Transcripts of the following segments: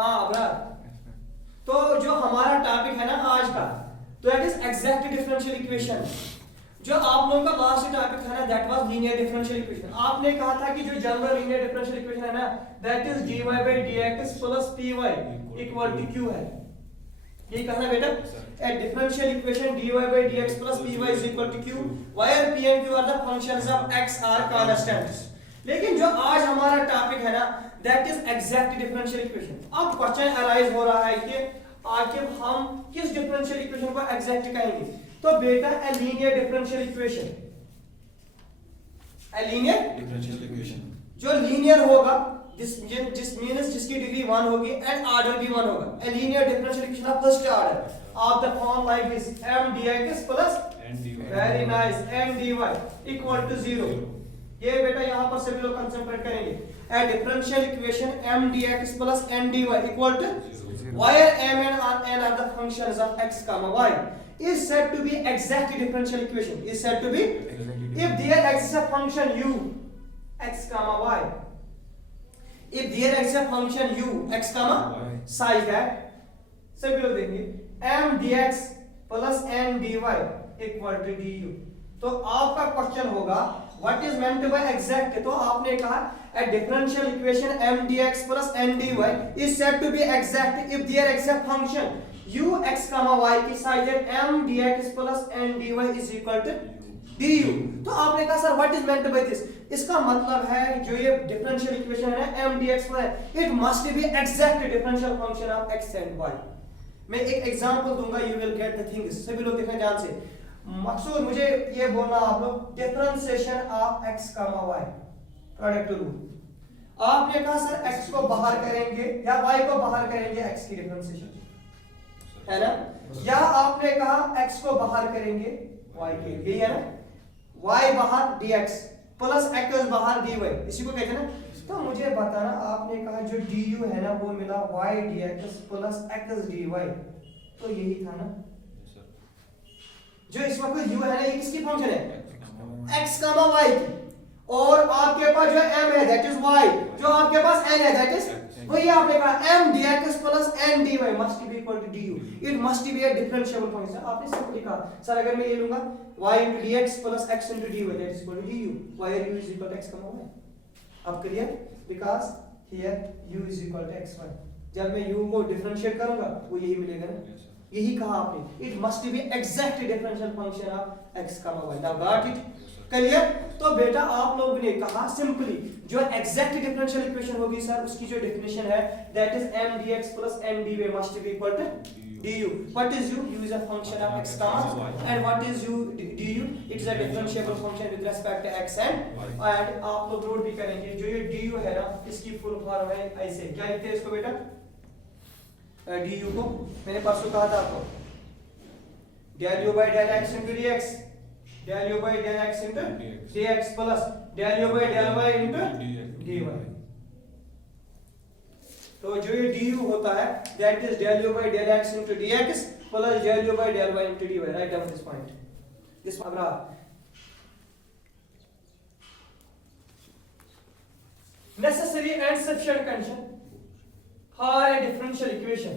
हाँ अपराध। तो जो हमारा टॉपिक है ना आज का, तो it is exact differential equation. जो आप लोगों का लास्ट टॉपिक था ना, that was linear differential equation. आपने कहा था कि जो जनरल लीनियर डिफरेंशियल इक्वेशन है ना, that is dy by dx plus py equal to q है। ये कहा ना बेटा, a differential equation dy by dx plus py is equal to q where p and q are the functions of x are constants। लेकिन जो आज हमारा topic है ना, that is exact differential equation. अब क्वेश्चन अराइज हो रहा है कि आखिर हम किस डिफरेंशियल इक्वेशन को एग्जैक्ट कहेंगे। तो बेटा ए लीनियर डिफरेंशियल इक्वेशन, ए लीनियर डिफरेंशियल इक्वेशन जो लीनियर होगा, जिस मींस जिसकी डिग्री 1 होगी एंड ऑर्डर भी 1 होगा। A linear differential equation of first order of the form like this m dx plus very nice m dy equal to 0। ये बेटा यहां पर सभी लोग कंसंट्रेट करेंगे। A differential equation m dx plus n dy equal to where m and n are the functions of x comma y is said to be exact differential equation, is said to be if there exists a function u x comma y, if there exists a function u x comma such that सभी लोग देंगे m dx plus n dy equal to du। तो आपका question होगा what is meant by exact। तो आपने कहा a differential equation m dx plus n dy is said to be exact if there exists a function u x comma y की size m dx plus n dy is equal to du। तो आपने कहा sir what is meant by this, इसका मतलब है जो ये differential equation है ना m dx plus it must be exact differential function of x and y। मैं एक एग्जांपल दूंगा, you will get the things. सभी लोग देखना ध्यान से। मकसूद मुझे ये बोलना आप लोग differentiation of x comma y product rule. आपने कहा सर x को बाहर करेंगे या y को बाहर करेंगे x की डिफरेंशिएशन है ना, या आपने कहा x को बाहर करेंगे y के, यही है ना, y बाहर dx प्लस x बाहर dy, इसी को कहते हैं ना। तो मुझे बताना, आपने कहा जो du है ना वो मिला y dx plus x dy, तो यही था ना। जो इस वक्त u है ना, ये किसकी फंक्शन है x comma y की, और आपके पास जो m है दैट इज y, जो आपके पास n है दैट इज वही। आपने कहा m dx plus n dy must be equal to du, it must be a differentiable function। आपने सिंपली कहा सर अगर मैं ये लूंगा y into dx plus x into dy that is equal to du where u is equal to x comma y। अब clear, because here u is equal to xy। जब मैं u को differentiate करूंगा वो यही मिलेगा ना, यही कहा आपने, it must be exact differential function of x comma y। Now got it clear. तो बेटा आप लोगों ने कहा सिंपली जो एग्जैक्ट डिफरेंशियल इक्वेशन होगी सर उसकी जो डेफिनेशन है that is m dx plus n dy must be equal to du। what is u? u is a function of x comma, and what is u du? it is a differentiable function with respect to x and आप लोग note भी करेंगे जो ये du है ना, इसकी full form है ऐसे, क्या लिखते हैं इसको बेटा, du को मैंने परसों कहा था आपको del u by del x into dx, del u by del x into dx plus del u by del y into dy। तो जो ये du होता है that is del u by del x into dx plus del u by del y into dy। write down this point, this abra necessary and sufficient condition for a differential equation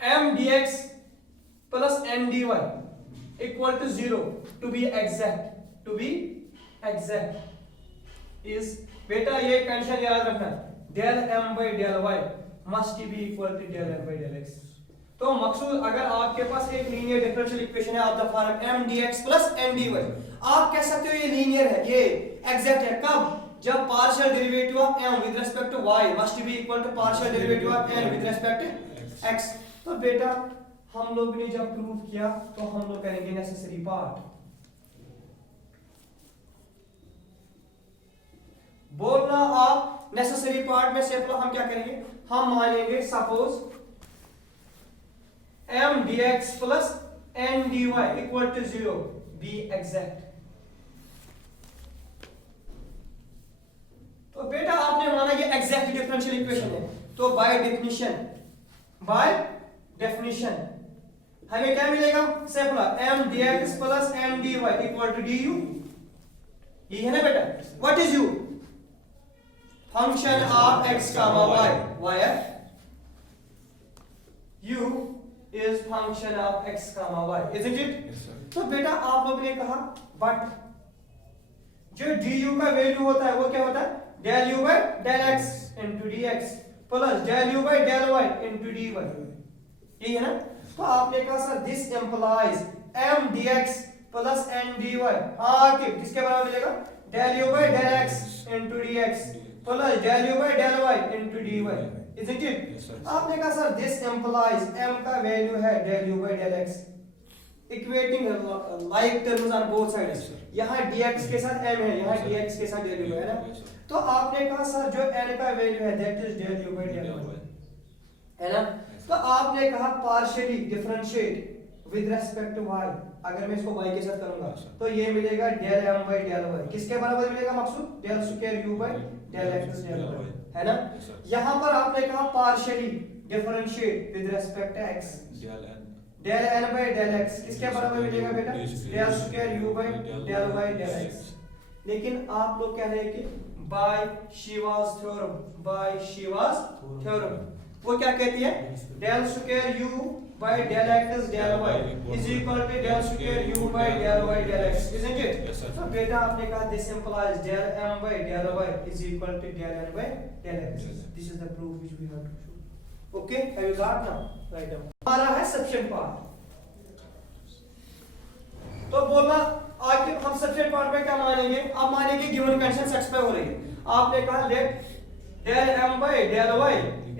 m dx plus n dy equal to 0 to be exact is बेटा ये condition याद रखना, del m by del y must be equal to del m by del x। तो मकसूद अगर आपके पास एक linear differential equation है of the form m dx plus n dy, आप कह सकते हो ये लीनियर है, ये एग्जैक्ट है। कब? जब partial derivative of m with respect to y must be equal to partial derivative of n with respect to x। तो बेटा हम लोग ने जब प्रूव किया तो हम लोग करेंगे नेसेसरी पार्ट। बोलना आप नेसेसरी पार्ट में से हम क्या करेंगे, हम मानेंगे suppose m dx plus n dy equal to 0 be exact। तो बेटा आपने माना ये एग्जैक्ट डिफरेंशियल इक्वेशन है, तो बाय डेफिनेशन हमें क्या मिलेगा, simple m dx plus n dy equal to du। ये है ना बेटा, what is u? function of x comma y, where u is function of x comma y, isn't it? Yes, sir. तो बेटा आप लोगों ने कहा बट जो du का वैल्यू होता है वो क्या होता है del u by del x into dx plus del u by del y into dy, यही है ना? तो आपने कहा sir this implies m dx plus n dy, हाँ कि किसके बराबर मिलेगा del u by del x into dx plus del u by del y into dy, isn't it? Yes, sir. आपने कहा सर दिस एम्प्लाइज m का value है del u by del x, equating like terms on both sides, यहाँ dx के साथ m है, यहाँ dx के साथ del u है ना? तो आपने कहा सर जो n का वैल्यू है that is del u by del y, है ना? तो आपने कहा partially differentiate with respect to y, अगर मैं इसको y के साथ करूंगा तो ये मिलेगा del m by del y, किसके बराबर मिलेगा मकसूद del square u by del x del y, है ना? यहाँ पर आपने कहा partially differentiate with respect to x del n by del x, किसके बराबर मिलेगा बेटा del square u by del y del x, लेकिन आप लोग कह रहे हैं कि बाय शिवास थ्योरम, बाय शिवास थ्योरम वो क्या कहती है del square u by del x del y is equal to del square u by del y del x, isn't it? Yes, sir. तो बेटा आपने कहा this implies del m by del y is equal to del n by del x. Yes, sir. This is the proof which we have to show. Okay, have you got now? Write down. हमारा है सब्सटेंट part, तो बोलना आगे हम सब्सटेंट part में क्या मानेंगे, अब मानेंगे गिवन कंडीशन सेटिस्फाई हो रही है, आपने कहा late del m by del y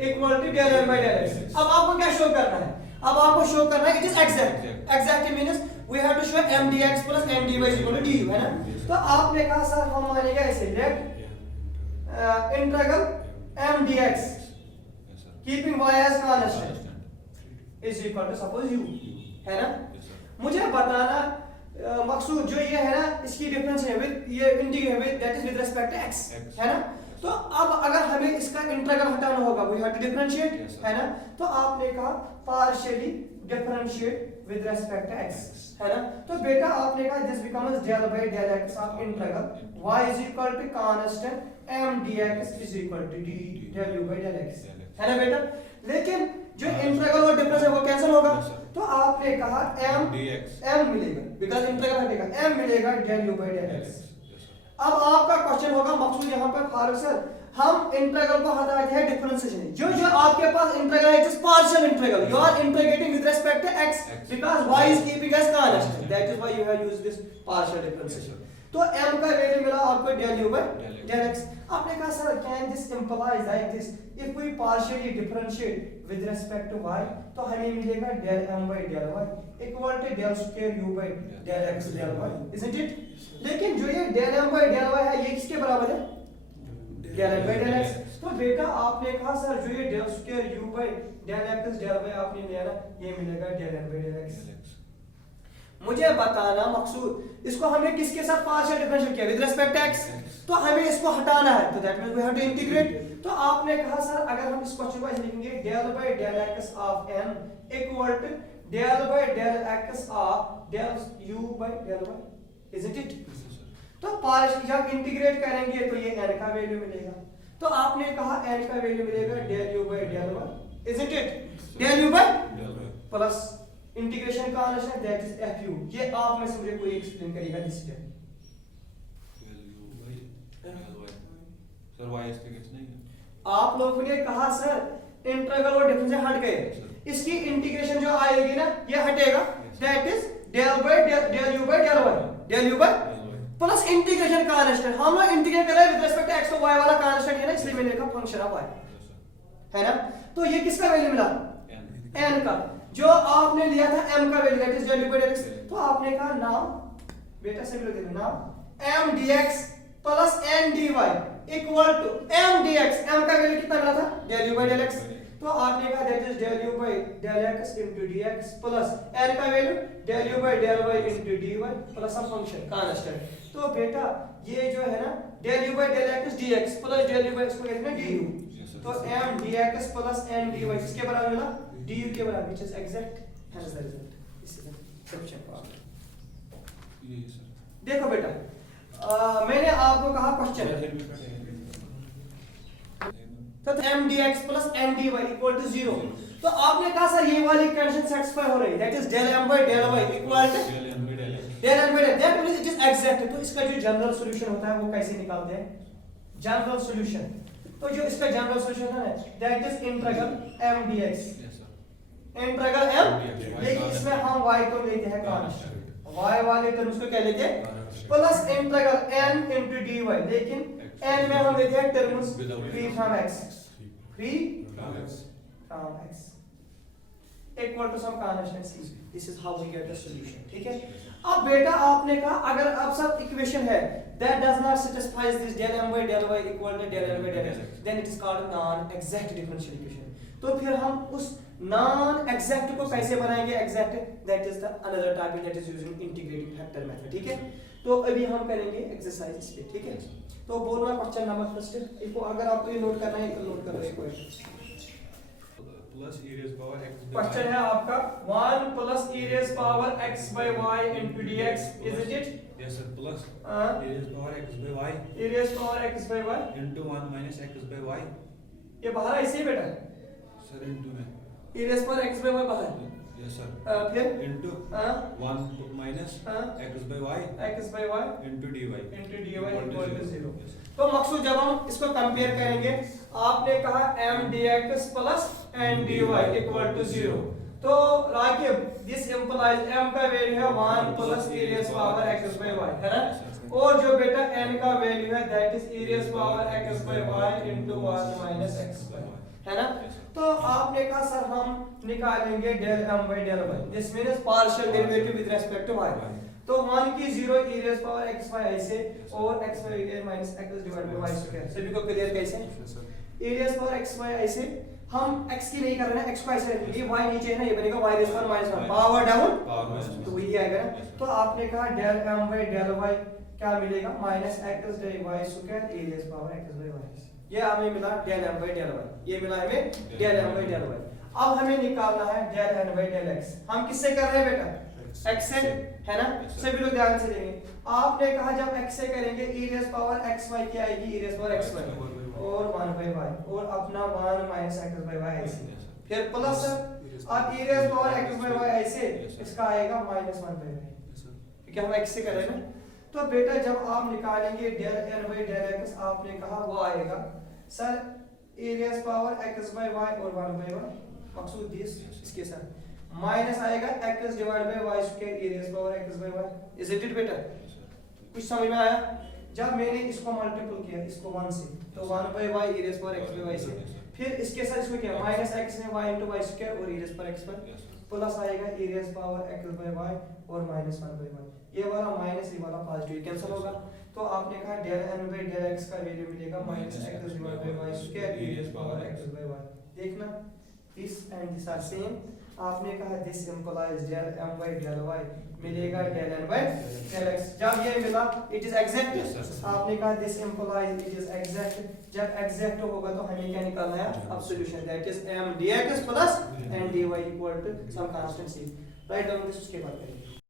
equal to del n by del x, अब आपको क्या शो करना है, अब आपको शो करना है it is exact, exact means we have to show m dx plus m dy is equal to du, है ना? तो आपने कहा सर हम मानेंगे ऐसे let integral m dx keeping y as constant is equal to suppose u, है ना? मुझे बताना मकसूद जो ये है ना इसकी डिफरेंस है विद ये integral with that is with respect to x, है ना? तो अब अगर हमें इसका इंटीग्रल हटाना होगा वी हैव टू डिफरेंशिएट, है ना? तो आपने कहा partially differentiate with respect to x, है ना? तो बेटा आपने कहा this becomes del by del x of integral y is equal to constant m dx is equal to d del u by del x, है ना बेटा? लेकिन जो इंटीग्रल और डिफरेंस है वो कैंसिल होगा, तो आपने कहा m मिलेगा बिकॉज़ इंटीग्रल हटेगा, m मिलेगा del u by del x। अब आपका क्वेश्चन होगा मकसूद यहाँ पर फारूक सर हम इंटीग्रल को हटाते हैं डिफरेंशिएशन, जो जो आपके पास इंटीग्रल है it is partial integral, you are integrating with respect to x because y is keeping as constant, that is why you have used this partial differentiation. तो m का वैल्यू मिला आपको del u by del x, आपने कहा sir can this implies like this if we partially differentiate with respect to y तो हमें मिलेगा del m by del y equal to del square u by del x del y, isn't it? लेकिन जो ये del m by del y है ये किसके बराबर है del n by del x, तो बेटा आपने कहा सर जो ये del square u by del x del y आपने लिया ना ये मिलेगा del n by del x। मुझे बताना मकसूद इसको हमने किसके साथ पार्शियल डिफरेंशिएट किया विद रिस्पेक्ट टू x, तो हमें इसको हटाना है तो that means we have to integrate, तो आपने कहा सर अगर हम इस क्वेश्चन को ऐसे लिखेंगे del by del x of n equal to del by del x of del u by del y, isn't it? तो पार्शियल जब इंटीग्रेट करेंगे तो ये n का वैल्यू मिलेगा, तो आपने कहा n का वैल्यू मिलेगा del u by del y, isn't it? del u by plus integration का आंसर है दैट इज fu, ये आप में से मुझे कोई एक्सप्लेन करेगा दिस स्टेप। सर y इसके किस नहीं है, आप लोगों ने कहा सर इंटीग्रल और डिफरेंशियल हट गए, इसकी इंटीग्रेशन जो आएगी ना ये हटेगा that is del by del u by del y, del u by plus integration constant, हम लोग इंटीग्रेट कर रहे हैं विद रिस्पेक्ट टू x, तो y वाला कांस्टेंट है ना इसलिए मैंने लिखा फंक्शन ऑफ y, है ना? तो ये किसका वैल्यू मिला n का, जो आपने लिया था m का value that is del u by del x, तो आपने कहा नाउ बेटा सभी लोग देखो now m dx plus n dy equal to m dx, m का वैल्यू कितना मिला था del u by del x, तो आपने कहा that is del u by del x into dx plus n का value del u by del y into dy plus some function constant, तो बेटा ये जो है ना del u by del x dx plus del u by इसको कहते हैं du, तो m dx plus n dy किसके बराबर मिला du के बराबर, which is exact, hence the result, this is a sufficient problem। ये सर देखो बेटा मैंने आपको कहा क्वेश्चन तो m dx plus n dy equal to 0। तो आपने कहा सर ये वाली कंडीशन सेटिस्फाई हो रही है, that is del m by del y equal to del n by del, that means it is exact. तो इसका जो जनरल सॉल्यूशन होता है वो कैसे निकालते हैं, जनरल सॉल्यूशन। तो जो इसका जनरल सॉल्यूशन है that is integral m dx, integral m, लेकिन इसमें हम y को लेते हैं कांस्टेंट, y वाले टर्म्स को क्या लेते हैं plus integral n into dy, लेकिन n में हम लेते हैं terms free from x, free from x equal to some constant c। This is how we get the solution, ठीक है। अब बेटा आपने कहा अगर अब सब इक्वेशन है that does not satisfy this del m by del y equal to del n by del x, then it is called non exact differential equation। तो फिर हम उस नॉन एग्जैक्ट को कैसे बनाएंगे exact, that is the another topic that is using integrating factor method, ठीक है। तो अभी हम करेंगे एक्सरसाइज इस पे, ठीक है। तो बोलना क्वेश्चन नंबर फर्स्ट, इसको अगर आपको ये नोट करना है तो नोट कर लो question. Plus e raised power x by question है आपका 1 plus e raised power x by y into dx, isn't it? yes sir, plus e raised power x by y e raised power x by y into 1 minus x by y, ये बाहर ऐसे ही बेटा sir into में e raised power x by y बाहर, yes sir, फिर into 1 minus x by y into dy equal to 0। तो मकसूद जब हम इसको कंपेयर करेंगे, आपने कहा m dx plus n dy equal to 0। तो राकिब दिस इंप्लाइज m का वैल्यू है 1 plus e raised power x by y, है ना, और जो बेटा n का वैल्यू है that is e raised power x by y into 1 minus x by y, है ना। तो आपने कहा सर हम निकालेंगे del m by del y, this means partial derivative with respect to y। तो 1 की 0 e raised power x by ऐसे और x by minus x divided by y square, सभी को क्लियर कैसे, e raised power x by ऐसे, हम x की नहीं कर रहे हैं, x को ऐसे रखेंगे, y नीचे है ना, ये बनेगा y raised power minus 1 power down, तो वही आएगा ना। तो आपने कहा del m by del y क्या मिलेगा minus x dy square e raised power x by y, ये हमें मिला del m by del y, ये मिला हमें del m by del y। अब हमें निकालना है del n by del x। हम किससे कर रहे हैं बेटा, x से, है ना, सभी लोग ध्यान से देंगे। आपने कहा जब x से करेंगे e raised power x y क्या आएगी, e raised power x y और 1 by y और अपना 1 minus x by y ऐसे, फिर प्लस अब e raised power x by y ऐसे, इसका आएगा minus 1 by y, क्योंकि हम x से कर रहे हैं ना। तो बेटा जब आप निकालेंगे del n by del x, आपने कहा वो आएगा sir e raised power x by y और 1 by y, मकसूद दिस इसके साथ माइनस आएगा x divide by y square e raised power x by y, is it बेटा, कुछ समझ में आया। जब मैंने इसको मल्टीपल किया इसको 1 से, तो 1 by y e raised power x by y से, फिर इसके साथ इसको किया माइनस x में y into y स्क्वायर और e raised power x by, plus आएगा e raised power x by y और माइनस 1 by y, ये वाला माइनस ये वाला पॉजिटिव कैंसिल होगा। तो आपने कहा del n by del x का वैल्यू मिलेगा minus x divide by y square e raised power x by y। देखना this and this are same. आपने कहा this implies del m by del y मिलेगा del n by del x, जब ये मिला इट इज एग्जैक्ट। आपने कहा this implies it is exact, जब एग्जैक्ट होगा तो हमें क्या निकालना है अब solution, that is m dx plus n dy equal to some constant c। Write down this, उसके बाद करेंगे।